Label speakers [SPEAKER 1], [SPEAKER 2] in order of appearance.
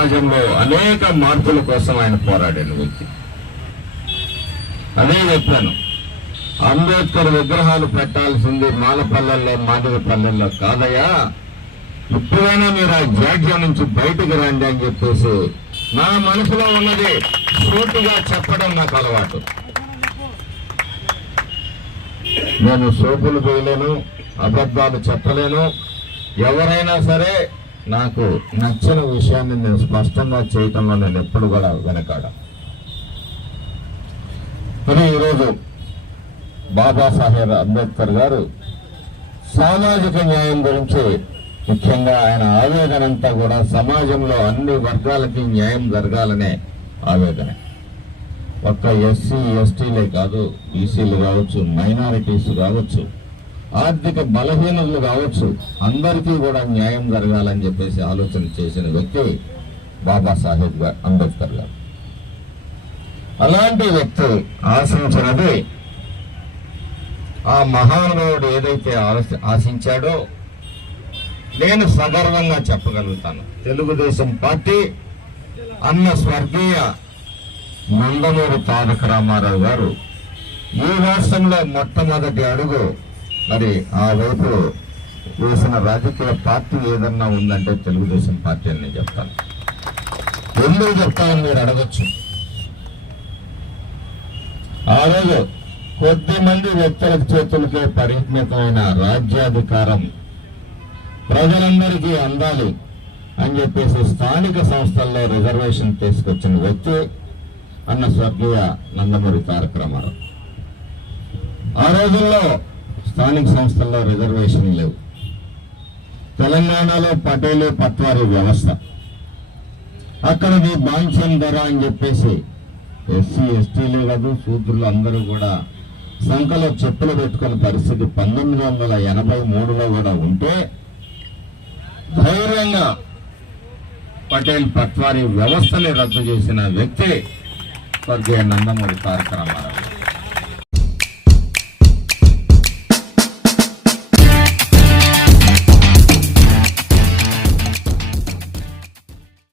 [SPEAKER 1] సమాజంలో అనేక మార్పుల కోసం ఆయన పోరాడిన వ్యక్తి. అదే చెప్పాను అంబేద్కర్ విగ్రహాలు పెట్టాల్సింది మాలపల్లెల్లో మాదిగ పల్లెల్లో కాదయ్యా. ఇప్పుడైనా మీరు ఆ జాడ్యం నుంచి బయటికి రండి అని చెప్పేసి నా మనసులో ఉన్నది సూటిగా చెప్పడం నాకు అలవాటు. నేను సోపులు వేయలేను అబద్ధాలు చెప్పలేను. ఎవరైనా సరే నాకు నచ్చిన విషయాన్ని నేను స్పష్టంగా చేయటంలో నేను ఎప్పుడు కూడా వెనకాడ. మరి ఈరోజు బాబాసాహెబ్ అంబేద్కర్ గారు సామాజిక న్యాయం గురించి ముఖ్యంగా ఆయన ఆవేదన అంతా కూడా సమాజంలో అన్ని వర్గాలకి న్యాయం జరగాలనే ఆవేదన. ఒక్క ఎస్సీ ఎస్టీలే కాదు బీసీలు కావచ్చు మైనారిటీస్ కావచ్చు ఆర్థిక బలహీనలు కావచ్చు అందరికీ కూడా న్యాయం జరగాలని చెప్పేసి ఆలోచన చేసిన వ్యక్తి బాబాసాహెబ్ అంబేద్కర్ గారు. అలాంటి వ్యక్తి ఆశించినది ఆ మహానుభావుడు ఏదైతే ఆశించాడో నేను సగర్వంగా చెప్పగలుగుతాను. తెలుగుదేశం పార్టీ అన్న స్వర్గీయ నందమూరి తారక రామారావు గారు ఈ రాష్ట్రంలో మొట్టమొదటి అడుగు మరి ఆ వైపు వేసిన రాజకీయ పార్టీ ఏదన్నా ఉందంటే తెలుగుదేశం పార్టీ అని నేను చెప్తాను. ఎందుకు చెప్తామని మీరు అడగచ్చు. ఆ రోజు కొద్ది మంది వ్యక్తుల చేతులకే పరిమితమైన రాజ్యాధికారం ప్రజలందరికీ అందాలి అని చెప్పేసి స్థానిక సంస్థల్లో రిజర్వేషన్ తీసుకొచ్చిన వ్యక్తి అన్న స్వర్గీయ నందమూరి తారక రామారావు. ఆ రోజుల్లో స్థానిక సంస్థల్లో రిజర్వేషన్ లేవు. తెలంగాణలో పటేలు పట్వారి వ్యవస్థ. అక్కడది మీ ధర అని చెప్పేసి ఎస్సీ ఎస్టీలే కాదు శూద్రులు అందరూ కూడా సంఖలో చెప్పులు పెట్టుకున్న పరిస్థితి పంతొమ్మిది వందల ఎనభై మూడులో కూడా ఉంటే ధైర్యంగా పటేల్ పట్వారీ వ్యవస్థని రద్దు చేసిన వ్యక్తి స్వర్గీయ నందమూరి తారక రామారావు.